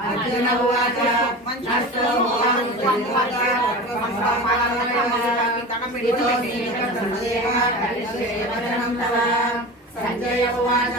అర్జున ఉచ నష్టో సంజయ ఉచ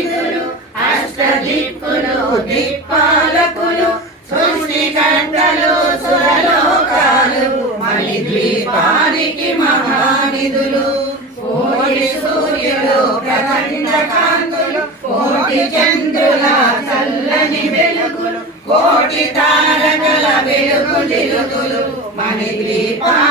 ప్రచండ కాంతులు కోటి చంద్రుల చల్లని వెలుగులు కోటి తారకల వెలుగు నిలుగులు మణి ద్వీపానికి